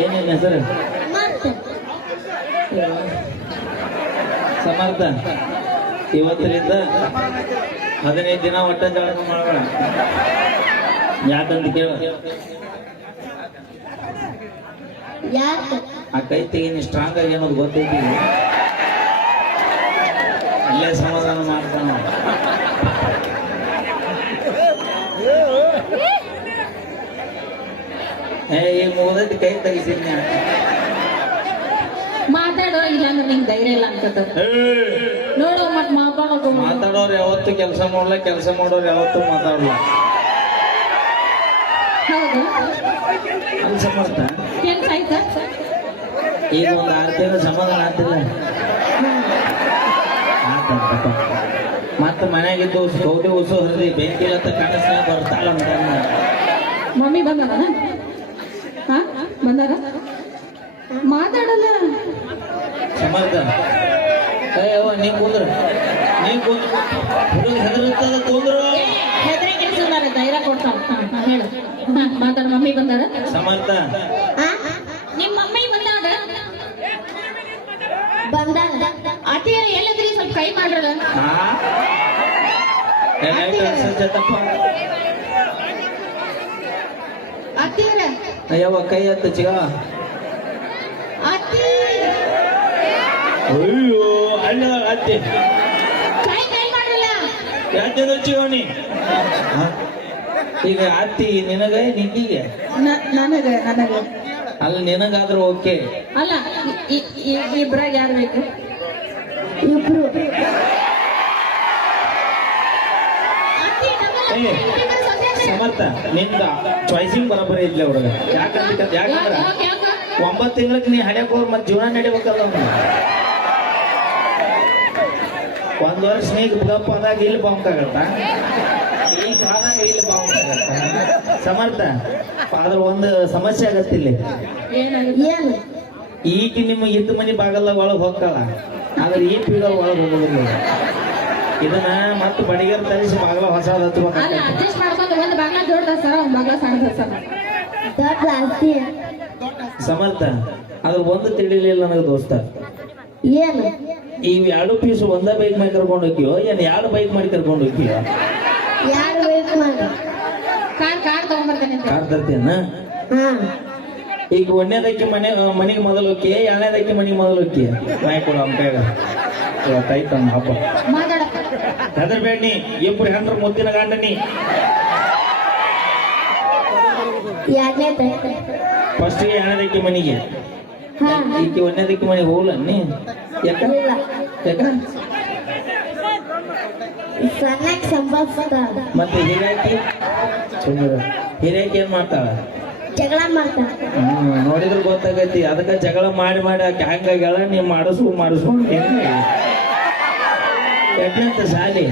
ಏನೇನು ಹೆಸರು? ಸಮರ್ಥ. ಇವತ್ತರಿಂದ 15 ದಿನ ಒಟ್ಟ ಜಳಕ ಮಾಡೋಣ. ಯಾಕಂತ ಕೇಳ, ಆ ಕೈ ತೆಗೀನಿ ಸ್ಟ್ರಾಂಗ್ ಆಗಿ ಅನ್ನೋದು ಗೊತ್ತೈತಿ. ಅಲ್ಲೇ ಸಮಾಧಾನ ಮಾಡ್ತಾನ. ಈಗ ಮುಗದೈತಿ, ಕೈ ತೆಗಿಸಿದ್ನಿ. ಮಾತಾಡೋ ಇಲ್ಲ ಅಂದ್ರೆ ನಿಂಗೆ ಧೈರ್ಯ ಇಲ್ಲ ಅಂತ ನೋಡು. ಮತ್ ಮಾತಾಡೋರು ಯಾವತ್ತು ಕೆಲಸ ಮಾಡಲ್ಲ, ಕೆಲಸ ಮಾಡೋರು ಯಾವತ್ತು ಮಾತಾಡಲ್ಲ. ಹೌದು, ಅಲ್ಲಿ ಸಮರ್ಥ ಕೆಲ್ಸ ಆಯ್ತಾ? ಈಗ ಒಂದು 6 ತಿಂಗಳು ಸಮಾಧಾನ ಆಗ್ತಿಲ್ಲ. ಮತ್ತೆ ಮನೆಯಾಗಿದ್ದು ಸೌದೆ ಉಸು ಹರಿದಿ ಬೆಂಕಿ ಅಂತ ಕಾಣಿಸ್ತಾ ಬರ್ತಾಳ ಅಂತ. ಮಮ್ಮಿ ಬಂದಾರ? ಹಾ ಬಂದಾರ? ಮಾತಾಡಲ್ಲ ಸಮರ್ಥ. ಅಯ್ಯವ್ವ ನೀ ಕುಂದ್ರ, ನೀ ಹುಡುಗ ಹೆದರುತ್ತದ ಕುಂದ್ರು. ಹೆದರಿ ಕೆಲಸ ಧೈರ್ಯ ಕೊಡ್ತಾವ. ಹೇಳು, ಮಾತಾಡ. ಮಮ್ಮಿ ಬಂದಾರ? ಸಮರ್ಥ, ನಿಮ್ಮ ಮಮ್ಮಿ ಬಂದಾಡ? ಬಂದಾರ. ಅತಿ ಎಲ್ಲದ್ರಿ ಸ್ವಲ್ಪ ಕೈ ಮಾಡ್ರಲ್ಲ. ಅತ್ತಿರ ಅಯ್ಯವ್ವ ಕೈ ಹತ್ತ ಚಿಗ. ಅಯ್ಯೋ ಅಲ್ಲ ಅತ್ತಿ ಕೈ ಮಾಡ್ರಲ್ಲ. ಯಾಕೆ ಚಿಗೋಣಿ? ಈಗ ಅತ್ತಿ ನಿನಗ ನಿನ್ನಿಗೆ? ನನಗೆ ಅಲ್ಲ ನಿನಗಾದ್ರೂ ಓಕೆ ಅಲ್ಲ. ಇಬ್ರಾಗ ಯಾರು ಬೇಕು? ಇಬ್ರು. ಸಮರ್ಥ, ನಿಂದ ಚಾಯ್ಸಿಂಗ್ ಬರೋಬ್ಬರಿ ಇದ್ಲ ಹುಡುಗ. ಯಾಕಂದ್ರೆ 9 ತಿಂಗಳಿಗೆ ನೀ ಹಡ್ಯಾಕ್ ಹೋಗಿ ಮತ್ತೆ ಜೀವನ ನಡಿಬೇಕಲ್ಲ. 1 ವರ್ಷ ನೀಗ ಗಪ್ಪ ಆದಾಗ ಇಲ್ಲಿ ಬಾಂಕಾಗತ್ತ, ಈಗ ಆದಾಗ ಇಲ್ಲಿ ಬಾಂಕಾಗತ್ತ. ಸಮರ್ಥ, ಆದ್ರ ಒಂದು ಸಮಸ್ಯೆ ಆಗತ್ತಿಲ್ಲ. ಏನು? ಈಗ ನಿಮ್ಮ ಇದ್ದ ಮನಿ ಬಾಗಲ್ದಾಗ ಒಳಗೆ ಹೋಗ್ತಾಳ, ಆದ್ರೆ ಈ ಪೀಳಿಗೆ ಒಳಗೆ ಹೋಗೋದಿಲ್ಲ. ಇದನ್ನ ಮತ್ತೆ ಬಡಿಗೆರ್ ತರಿಸಿ ಬಾಗಲ ಹೊಸದ ಅಡ್ಜಸ್ಟ್ ಮಾಡ್ಕೊಂಡು ಒಂದು ಬಾಗ್ಲ ದೊಡ್ಡ ಸರ, ಒಂದು ಬಾಗ್ಲ ಸಣ್ಣ ಸರ. ಸಮರ್ಥ, ಅದ್ರ ಒಂದು ತಿಳಿಲಿಲ್ಲ ನನಗೆ ದೋಸ್ತ. ಏನು? ಈ 2 ಪೀಸ್ ಒಂದ ಬೈಕ್ ಮಾಡಿ ಕರ್ಕೊಂಡು ಹೋಗ್ಯೋ ಏನ್ 2 ಬೈಕ್ ಮಾಡಿ ಕರ್ಕೊಂಡು ಹೋಗ್ಯೋ? ಕಾರ್ ತಗೊಂಡ್ಬರ್ತೇನೆ. ಕಾರ್ ತರ್ತೇನ? ಈಗ 1ನೇದಕ್ಕೆ ಮನೆಗೆ ಮೊದಲು ಹೋಗಿ, 2ನೇದಕ್ಕೆ ಮನೆಗೆ ಮೊದಲು ಹೋಗಿ ಮಾಯ ಕೊಡ ಅವ್ನ ಕೈಗ. ಇವತ್ತಾಯ್ತ ಹಬ್ಬ. ಹೆದರ್ಬೇಡಿ, ಇಬ್ರು ಹೆಂಡ್ರು ಮುದ್ದಿನ ಗಂಡನಿ. ಫಸ್ಟ್ 2ನೇದಕ್ಕೆ ಮನೆಗೆ, ಈಗ 1ನೇದಕ್ಕೆ ಮನೆಗೆ ಹೋಗ್ಲ ನೀ? ಯಾಕ ಮತ್ತೆ ಹಿರಿಯಾಕಿ ಏನ್ ಮಾಡ್ತಾಳ? ಜಗಳ ಮಾಡ್ತಾಳ. ನೋಡಿದ್ರೆ ಗೊತ್ತಾಗೈತಿ. ಅದಕ್ಕ ಜಗಳ ಮಾಡಿ ಆಕೆ ಹಂಗಾಗ್ಯಾಳ. ನೀವ್ ಮಾಡಿಸ್ಕೊಂಡು ಎಷ್ಟನೇತಿ ಶಾಲಿ?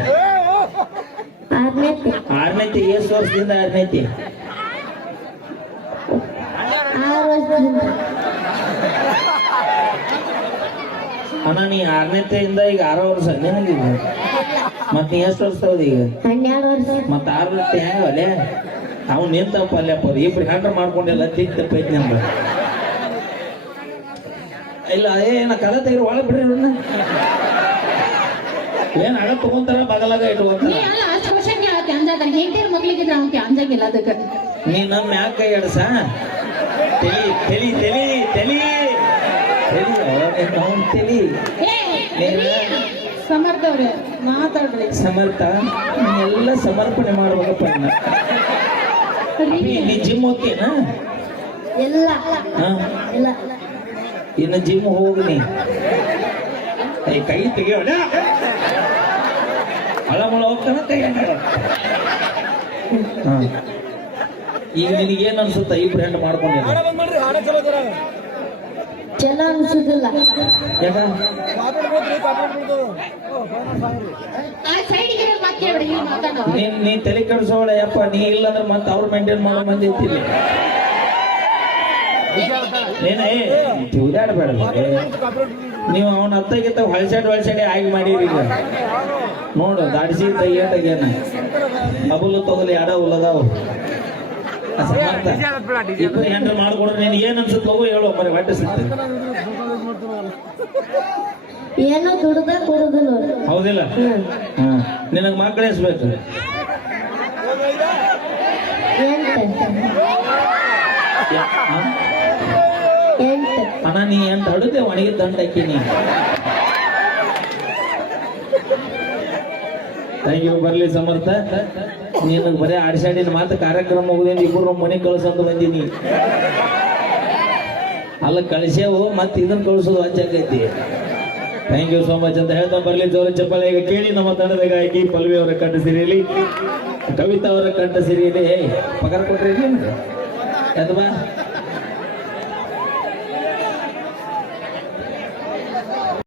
6ನೇತಿ. ಎಷ್ಟು ವರ್ಷದಿಂದ 6ನೇತಿ? 6 ವರ್ಷದಿಂದ. ಅಣ್ಣ ನೀ 6ನೇತಿಯಿಂದ ಈಗ 6 ವರ್ಷ ನಿನಗೀಗ. ಮತ್ ನೀ ಎಷ್ಟು ವರ್ಷ ತಗೋದು ಈಗ? 12 ವರ್ಷ. ಮತ್ 6ನೇತಿ ಹೆಂಗ ಅಲ್ಲೇ? ಅವ್ ನಿಂತಪ್ಪ ಅಲ್ಲಪ್ಪ. ಇಬ್ರು ಹ್ಯಾಂಡ್ರ್ ಮಾಡ್ಕೊಂಡೆಲ್ಲ ತಿಪ್ಪೈತಿ ನಮ್ಗ. ಇಲ್ಲ ಏನ ಕಲ ತೆಗಿರು ಒಳಗೆ ಬಿಡ್ರಿ ಅವ್ರನ್ನ. ಏನ್ ಹಣ ತಗೊಂತಾರ ಬಗಲಾಗ ಇಟ್ಕೊಂತಾರ. ನೀ ನಮ್ಮ ಯಾಕೆ ಕೈ ಆಡಸ? ತೆಲಿ ಸಮರ್ಥ ಅವ್ರೆ ಮಾತಾಡ್ರಿ. ಸಮರ್ಥ, ಎಲ್ಲ ಸಮರ್ಪಣೆ ಮಾಡ್ಬೇಕಪ್ಪ. ನೀ ಜಿಮ್ ಹೋಗ್ತೀನಾ? ಇನ್ನು ಜಿಮ್ ಹೋಗ್ನಿ. ಕೈ ತೆಗಿಯೋಣ. ಹಳಮಳ ಹೋಗ್ತಾನ ಕೈ. ಈಗ ನಿನಗೇನ್ ಅನ್ಸುತ್ತ? ಇಬ್ರು ಹೆಂಡ್ ಮಾಡ್ಕೊಂಡಿಲ್ಲ ಚಲೋ ಅನ್ಸುದಿಲ್ಲ. ಯಾಕ? ನೀ ತಲೆ ಕೆಡಿಸೋಳ ಯಪ್ಪ. ನೀ ಇಲ್ಲಂದ್ರೆ ಮತ್ತೆ ಅವ್ರು ಮೇಂಟೈನ್ ಮಾಡೋ ಮಂದಿ ಇರ್ತಿಲ್ಲ. ಏನೇ ತಿರುಗಾಡಬೇಡ. ನೀವು ಅವನ ಅತ್ತಗಿತ್ತ ಹೊಳಸಾಡಿ ಆಗಿ ಮಾಡಿರಿ. ಈಗ ನೋಡು ದಾಡಿಸಿ ಏಟಾಗೇನ ಅಬುಲು ತಗೊಲಿ 2 ಉಲ್ಲದಾವು. ಇಬ್ಬರು ಹೆಂಡ್ರು ಮಾಡ್ಕೊಡ್ರೆ ನೀನ್ ಏನ್ ಅನ್ಸುತ್ತೆ ಹೋಗು ಹೇಳು ಬರೀ ಹೊಟ್ಟೆ ಸಿಗ್ತದೆ ಏನೋ ದುಡ್ದ ಕೊಡುದು ನೋಡು. ಹೌದಿಲ್ಲ ಹಾ ನಿನಗ್ ಮಕ್ಕಳು ಎಸ್ಬೇಕು ಅಣ್ಣ ನೀ ಎಂಟು ಹಡುದೆ ಒಣಗಿ ದಂಡ ಹಾಕಿನಿ ಥ್ಯಾಂಕ್ ಯು ಬರ್ಲಿ ಸಮರ್ಥ ನೀನು ಬರೀ ಆಡಿಸಾಡಿನ ಮಾತು ಕಾರ್ಯಕ್ರಮ ಹೋಗುದೇನು ಇಬ್ಬರು ಮನೆ ಕಳ್ಸಂತ ಬಂದೀನಿ ಅಲ್ಲ ಕಳಿಸ್ಯಾವು ಮತ್ತೆ ಇದನ್ನ ಕಳಿಸೋದು ಹಚ್ಚಾಕೈತಿ ಥ್ಯಾಂಕ್ ಯು ಸೋ ಮಚ್ ಅಂತ ಹೇಳ್ತಾ ಬರ್ಲಿ ಜೋರ ಚಪ್ಪಾಳೆ ಈಗ ಕೇಳಿ ನಮ್ಮ ತಂಡದ ಗಾಯಕಿ ಪಲ್ವಿ ಅವರ ಕಂಠ ಸಿರಿಯಲಿ ಕವಿತಾ ಅವರ ಕಂಠ ಸಿರಿಯಲಿ ಪಗಾರ ಕೊಟ್ರಿ ಅಥವಾ